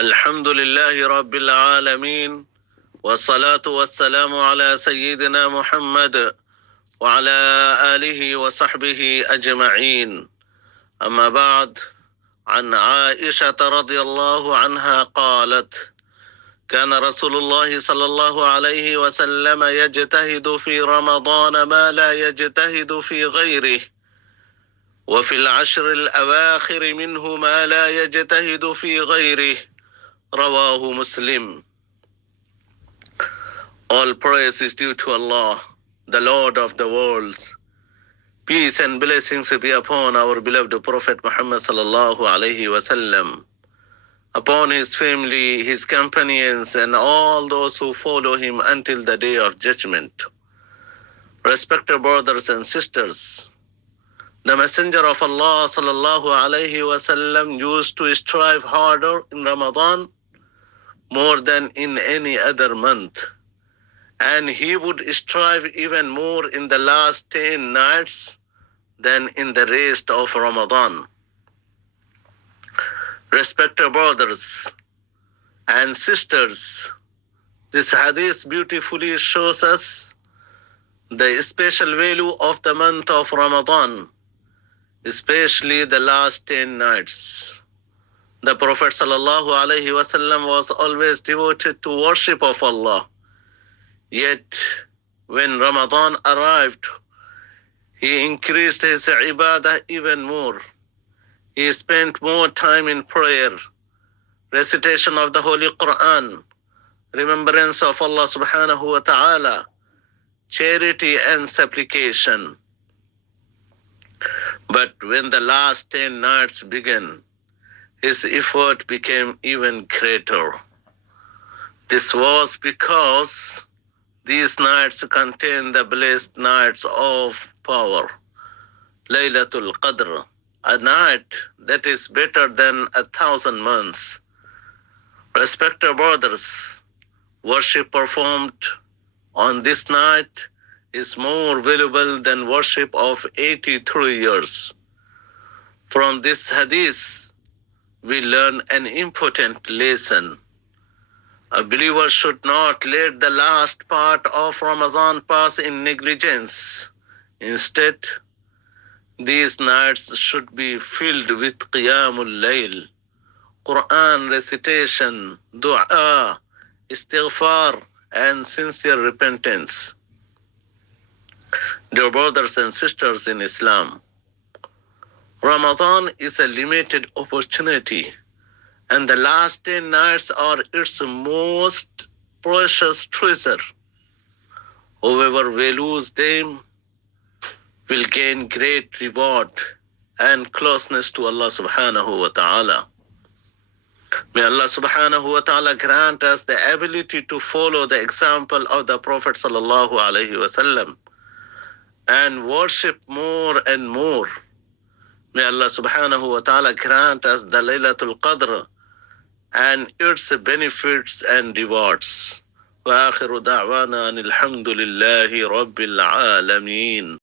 الحمد لله رب العالمين والصلاة والسلام على سيدنا محمد وعلى آله وصحبه أجمعين. أما بعد، عن عائشة رضي الله عنها قالت: كان رسول الله صلى الله عليه وسلم يجتهد في رمضان ما لا يجتهد في غيره، وفي العشر الأواخر منه ما لا يجتهد في غيره. رواه Muslim. All praise is due to Allah, the Lord of the worlds. Peace and blessings be upon our beloved Prophet Muhammad sallallahu alaihi wasallam, upon his family, his companions, and all those who follow him until the day of judgment. Respected brothers and sisters, the Messenger of Allah sallallahu alaihi wasallam used to strive harder in Ramadan more than in any other month. And he would strive even more in the last 10 nights than in the rest of Ramadan. Respected brothers and sisters, this hadith beautifully shows us the special value of the month of Ramadan, especially the last 10 nights. The Prophet ﷺ was always devoted to worship of Allah. Yet, when Ramadan arrived, he increased his ibadah even more. He spent more time in prayer, recitation of the Holy Quran, remembrance of Allah subhanahu wa ta'ala, charity and supplication. But when the last 10 nights began, his effort became even greater. This was because these nights contain the blessed nights of power, Laylatul Qadr, a night that is better than 1,000 months. Respected brothers, worship performed on this night is more valuable than worship of 83 years. From this hadith, we learn an important lesson. A believer should not let the last part of Ramadan pass in negligence. Instead, these nights should be filled with Qiyamul Layl, Quran recitation, dua, istighfar, and sincere repentance. Dear brothers and sisters in Islam, Ramadan is a limited opportunity, and the last 10 nights are its most precious treasure. Whoever values them will gain great reward and closeness to Allah subhanahu wa ta'ala. May Allah subhanahu wa ta'ala grant us the ability to follow the example of the Prophet sallallahu alaihi wasallam and worship more and more. May Allah subhanahu wa ta'ala grant us the Laylatul Qadr and its benefits and rewards. وآخر دعوانا أن الحمد لله رب العالمين.